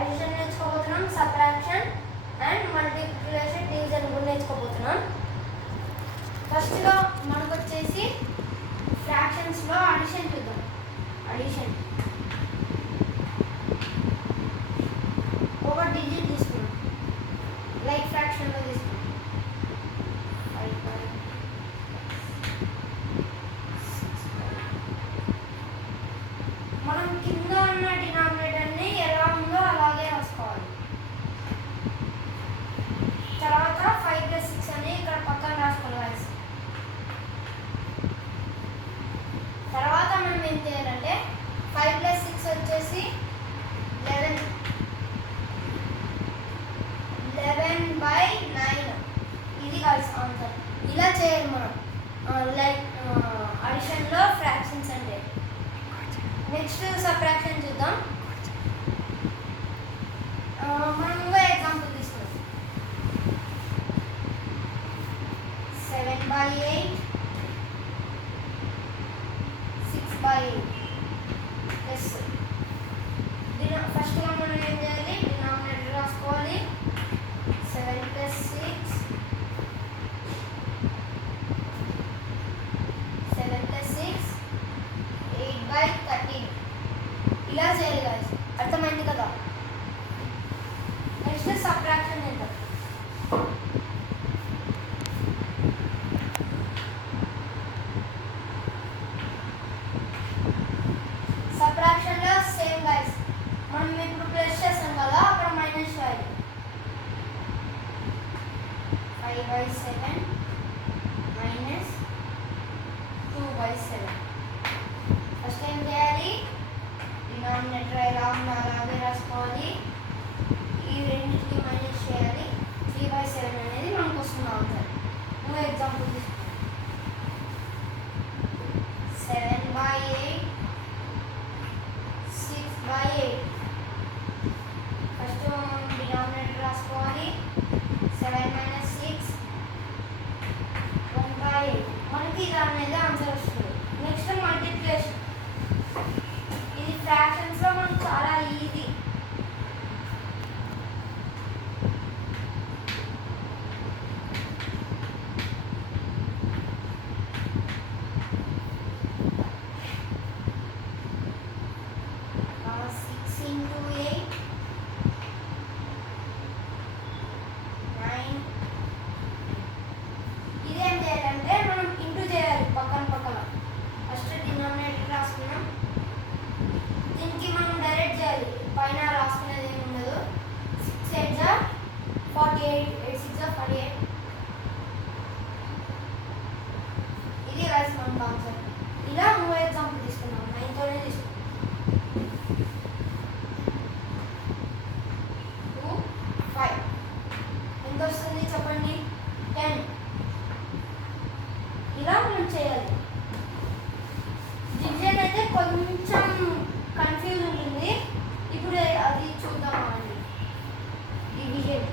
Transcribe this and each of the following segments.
అడిషన్ నేర్చుకోబోతున్నాం, subtraction and multiplication, division కూడా నేర్చుకోబోతున్నాం. ఫస్ట్గా మనకు వచ్చేసి ఫ్రాక్షన్స్లో అడిషన్ చూద్దాం. అడిషన్ ఒక డిజిట్ తీసుకున్నాం, లైక్ ఫ్రాక్షన్లో తీసుకున్నాం. మనం కింద ఉన్న డినామినేటర్ని ఎలా ఉందో అలాగే రాసుకోవాలి. తర్వాత 5 + 6 అని ఇక్కడ పక్కన రాసుకోవాలి. తర్వాత మనం ఏం చేయాలంటే 5 + 6 వచ్చేసి 11/9. ఇది కలిసి ఆన్సర్. ఇలా చేయాలి మనం లైక్ అడిషన్లో ఫ్రాక్షన్స్ అంటే. నెక్స్ట్ సబ్ట్రాక్షన్ చూద్దాం. మనం ఇంకో ఎగ్జాంపుల్ తీసుకుందాం. 7/8, 6/8 ప్లస్ ఫస్ట్గా మనం ఏం చేయాలి, డినామినేటర్ రాసుకోవాలి. 7 + 6, 7 + 6 8/13. ఇలా చేయాలి గాయ్స్. అర్థమైంది కదా? నెక్స్ట్ సబ్ట్రాక్షన్ చేద్దాం. సబ్ట్రాక్షన్లో సేమ్ గాయ్స్. మనం ఇప్పుడు ప్లస్ చేస్తాం కదా, అక్కడ మైనస్ చేయాలి. 5/7 మైనస్ 2/7. ఫస్ట్ ఏం చేయాలి, డినామినేటర్ ఎలా ఉందో అలాగే రాసుకోవాలి. ఈ రెండింటికి మైనస్ చేయాలి. 3/7 అనేది మనకు వస్తుంది ఆన్సర్. ఇంకో ఎగ్జాంపుల్ తీసుకుంటాం. 7/8, 6/8. ఫస్ట్ డినామినేటర్ రాసుకోవాలి. 7 - 6 1/8. మనకి ఇది అనేది ఆన్సర్ వస్తుంది. Next multiplication. ఇది ఫ్రాక్షన్స్లో మనకు చాలా ఈజీ. ఇదేం చేయాలంటే మనం ఇంటూ చేయాలి పక్కన పక్కన. ఫస్ట్ డినామినేటర్ రాసుకున్నాం, దీనికి మనం డైరెక్ట్ చేయాలి, పైన రాసుకునేది ఏమి ఉండదు. 6 × 8 = 48, 8 × 6 = 48. ఇది రైస్ మనకు ఆన్సర్. ఇలా ఇంకో ఎగ్జాంపుల్ తీసుకున్నాం. 9తోనే తీసుకున్నాం. 2, 5 ఎంత వస్తుంది చెప్పండి? 10. ఇలా మనం చేయాలి. డివిజన్ అయితే కొంచెం కన్ఫ్యూజ్ ఉంటుంది. ఇప్పుడు అది చూద్దామండి. డివిజన్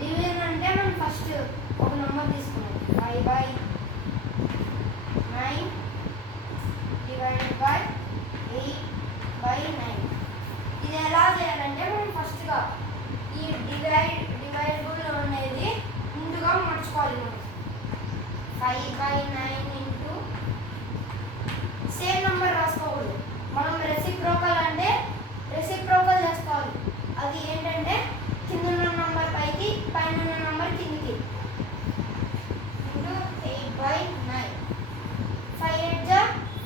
డివిజన్ అంటే మనం ఫస్ట్ ఒక నెంబర్ తీసుకున్నాం. 5/9 / 8/9. ఇది ఎలా చేయాలంటే మనం ఫస్ట్గా ఈ డివైడబుల్ అనేది ముందుగా మార్చుకోవాలి. మనం 5/9 ఇంటూ సేమ్ నెంబర్ రాసుకోకూడదు. మనం రెసిప్రోకల్ అంటే రెసిప్రోకల్ చేసుకోవాలి. అది ఏంటంటే కింద ఉన్న నెంబర్ పైకి, పైన ఉన్న నెంబర్ కిందికి. ఇంటూ 8/9. 5 × 8 =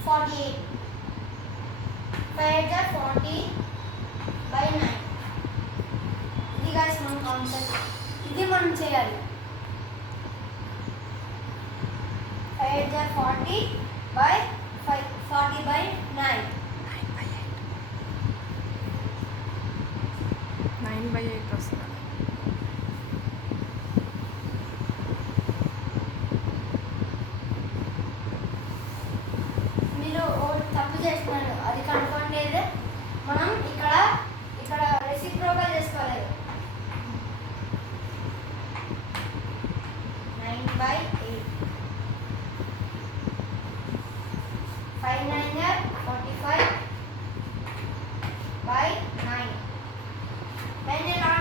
48. 5 × 8 = 40/9. ఇది గాయ్స్ మన కాన్సెప్ట్. ఇది మనం చేయాలి. 5 × 8 = 40/9. 9/8 వస్తుంది. మీరు తప్పు చేస్తున్నారు, అది కనుక్కోండి. మనం ఇక్కడ రెసిప్రోకల్ చేసుకోవాలి. 9/8 5 9 45 by 9. When